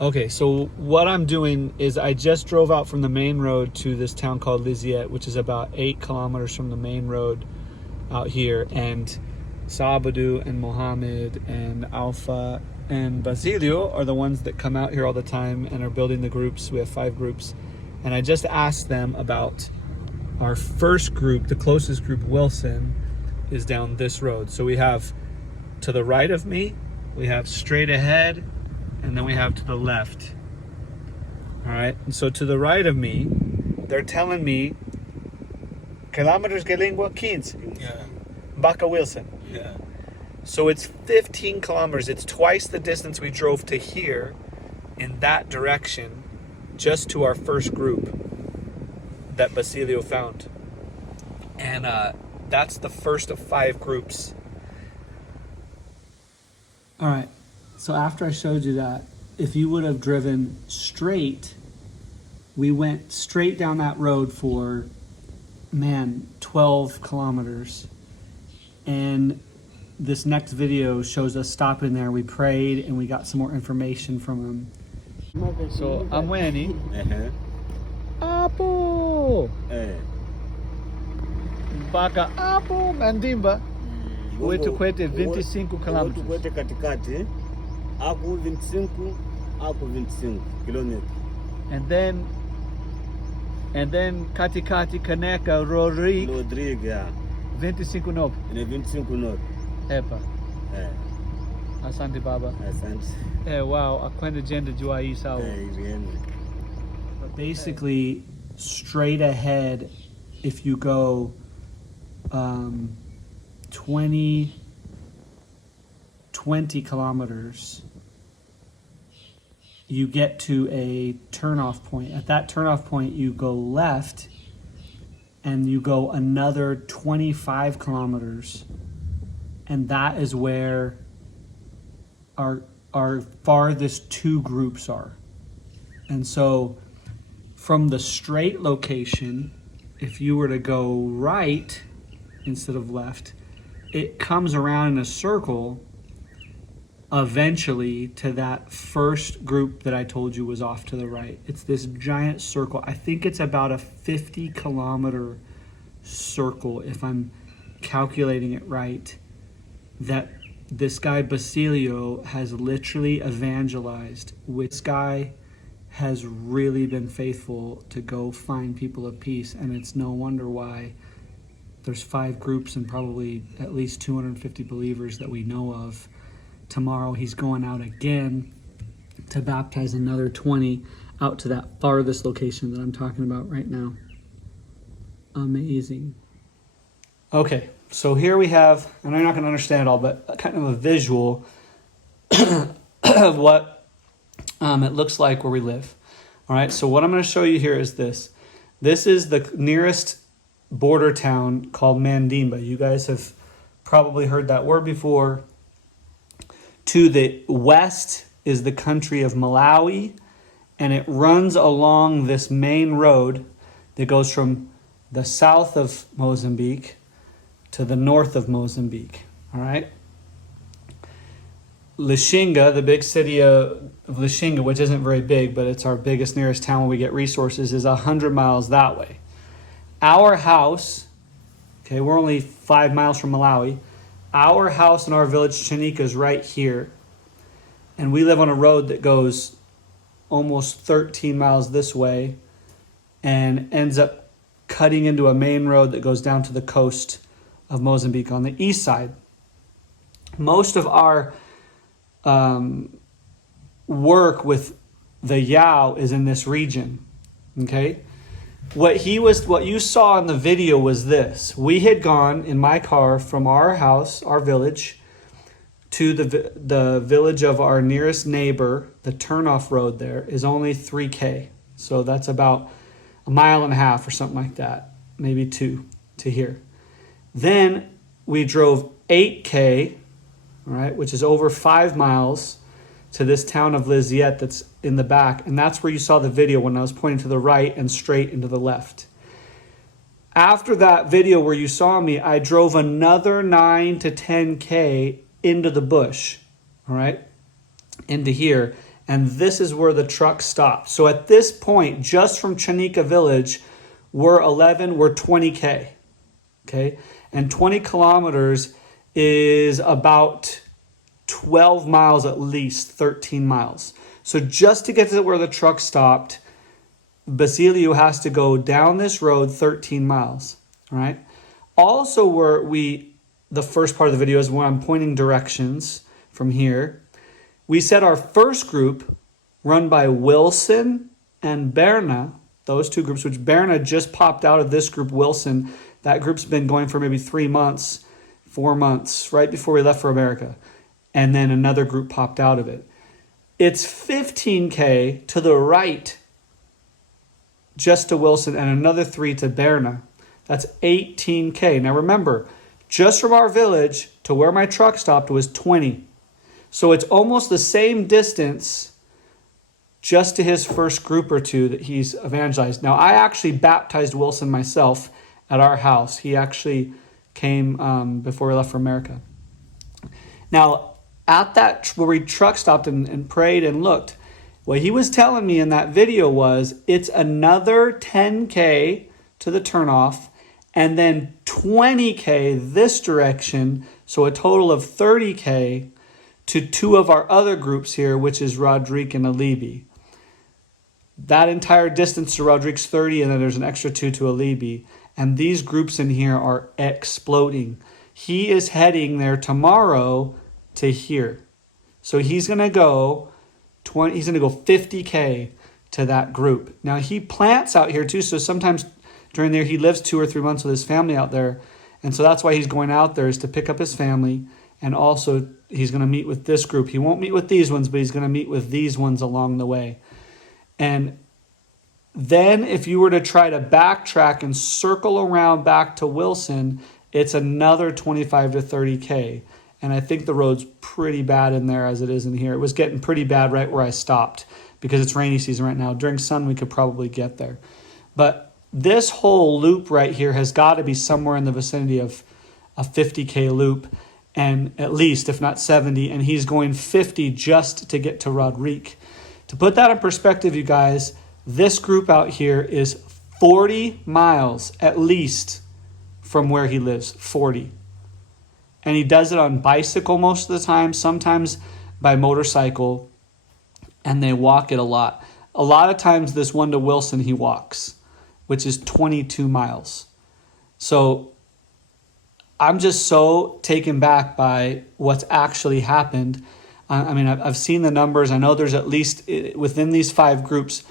Okay, so what I'm doing is I just drove out from the main road to this town called Liziet, which is about 8 kilometers from the main road out here. And Sabadu and Mohammed and Alpha and Basilio are the ones that come out here all the time and are building the groups. We have 5 groups. And I just asked them about our first group, the closest group, Wilson, is down this road. So we have to the right of me, we have straight ahead, and then we have to the left. All right, and so to the right of me, they're telling me kilometers que lingua 15. Yeah. Baca Wilson. Yeah. So it's 15 kilometers. It's twice the distance we drove to here in that direction just to our first group that Basilio found. And that's the first of 5 groups. All right. So after I showed you that, if you would have driven straight, we went straight down that road for, 12 kilometers. And this next video shows us stopping there. We prayed and we got some more information from him. So, Amweni. Apo! Mpaka Apo Mandimba. Wetu kwete 25 kilometers. Kwete katikati. Aku 25 kilometers. And then katikati Kaneka Rodrigo, yeah. 25 novo. Ne 25 novo. Epa. Asante baba. Asante. Wow, akwenda jenda jua hii sawa. But basically, straight ahead, if you go 20 kilometers, you get to a turnoff point. At that turnoff point, you go left and you go another 25 kilometers. And that is where our farthest 2 groups are. And so from the straight location, if you were to go right instead of left, it comes around in a circle eventually to that first group that I told you was off to the right. It's this giant circle. I think it's about a 50 kilometer circle, if I'm calculating it right, that this guy Basilio has literally evangelized. This guy has really been faithful to go find people of peace, and it's no wonder why there's 5 groups and probably at least 250 believers that we know of. Tomorrow he's going out again to baptize another 20 out to that farthest location that I'm talking about right now. Amazing. Okay, so here we have, and I'm not going to understand it all, but kind of a visual of what it looks like where we live. All right, so what I'm going to show you here is this. This is the nearest border town called Mandimba. You guys have probably heard that word before. To the west is the country of Malawi, and it runs along this main road that goes from the south of Mozambique to the north of Mozambique. All right. Lishinga, the big city of Lishinga, which isn't very big, but it's our biggest nearest town where we get resources, is 100 miles that way. Our house, okay, we're only 5 miles from Malawi. Our house in our village, Chanika, is right here. And we live on a road that goes almost 13 miles this way and ends up cutting into a main road that goes down to the coast of Mozambique on the east side. Most of our work with the Yawo is in this region. Okay? What you saw in the video was this. We had gone in my car from our house, our village, to the village of our nearest neighbor. The turnoff road there is only 3K. So that's about 1.5 miles or something like that. Maybe 2 to here. Then we drove 8K, all right, which is over 5 miles, to this town of Liziet that's in the back. And that's where you saw the video when I was pointing to the right and straight into the left. After that video where you saw me, I drove another 9 to 10K into the bush, all right, into here. And this is where the truck stopped. So at this point, just from Chanika village, we're 20K. Okay. And 20 kilometers is about 12 miles, at least 13 miles. So just to get to where the truck stopped, Basilio has to go down this road 13 miles. All right. Also, the first part of the video is when I'm pointing directions from here. We said our first group, run by Wilson and Berna, those two groups, which Berna just popped out of this group, Wilson. That group's been going for maybe 3 months, 4 months, right before we left for America. And then another group popped out of it. It's 15K to the right, just to Wilson, and another 3 to Berna. That's 18K. Now remember, just from our village to where my truck stopped was 20. So it's almost the same distance just to his first group or two that he's evangelized. Now, I actually baptized Wilson myself at our house. He actually came before we left for America. Now, at that where we truck stopped and prayed and looked, what he was telling me in that video was it's another 10K to the turnoff, and then 20K this direction, so a total of 30K to 2 of our other groups here, which is Rodrigue and Alibi. That entire distance to Rodrigue's 30, and then there's an extra 2 to Alibi. And these groups in here are exploding. He is heading there tomorrow to here. So he's going to go 50K to that group. Now he plants out here too, so sometimes during there he lives 2 or 3 months with his family out there. And so that's why he's going out there, is to pick up his family, and also he's going to meet with this group. He won't meet with these ones, but he's going to meet with these ones along the way. And then if you were to try to backtrack and circle around back to Wilson, it's another 25 to 30K. And I think the road's pretty bad in there as it is in here. It was getting pretty bad right where I stopped because it's rainy season right now. During sun, we could probably get there. But this whole loop right here has got to be somewhere in the vicinity of a 50K loop, and at least, if not 70, and he's going 50 just to get to Rodrigue. To put that in perspective, you guys, this group out here is 40 miles at least from where he lives, 40. And he does it on bicycle most of the time, sometimes by motorcycle, and they walk it a lot. A lot of times this one to Wilson he walks, which is 22 miles. So I'm just so taken back by what's actually happened. I mean, I've seen the numbers. I know there's at least, within these 5 groups,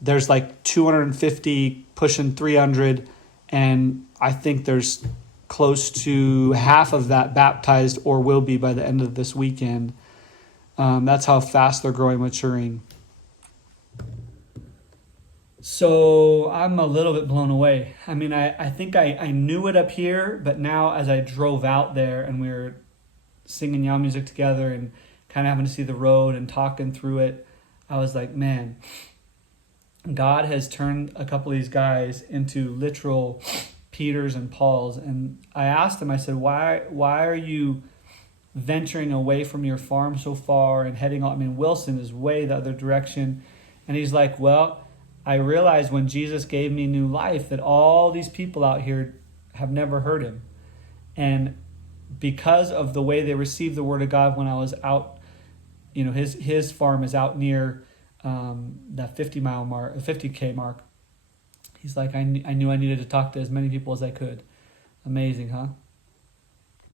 there's like 250 pushing 300, and I think there's close to half of that baptized or will be by the end of this weekend. That's how fast they're growing, maturing. So I'm a little bit blown away. I mean, I think I knew it up here, but now as I drove out there and we were singing Yawo music together and kind of having to see the road and talking through it, I was like, man, God has turned a couple of these guys into literal Peters and Pauls. And I asked him, I said, why are you venturing away from your farm so far and heading on? I mean, Wilson is way the other direction. And he's like, well, I realized when Jesus gave me new life that all these people out here have never heard him. And because of the way they received the word of God when I was out, you know, his farm is out near that 50-mile mark, 50K mark. He's like, I knew I needed to talk to as many people as I could. Amazing, huh?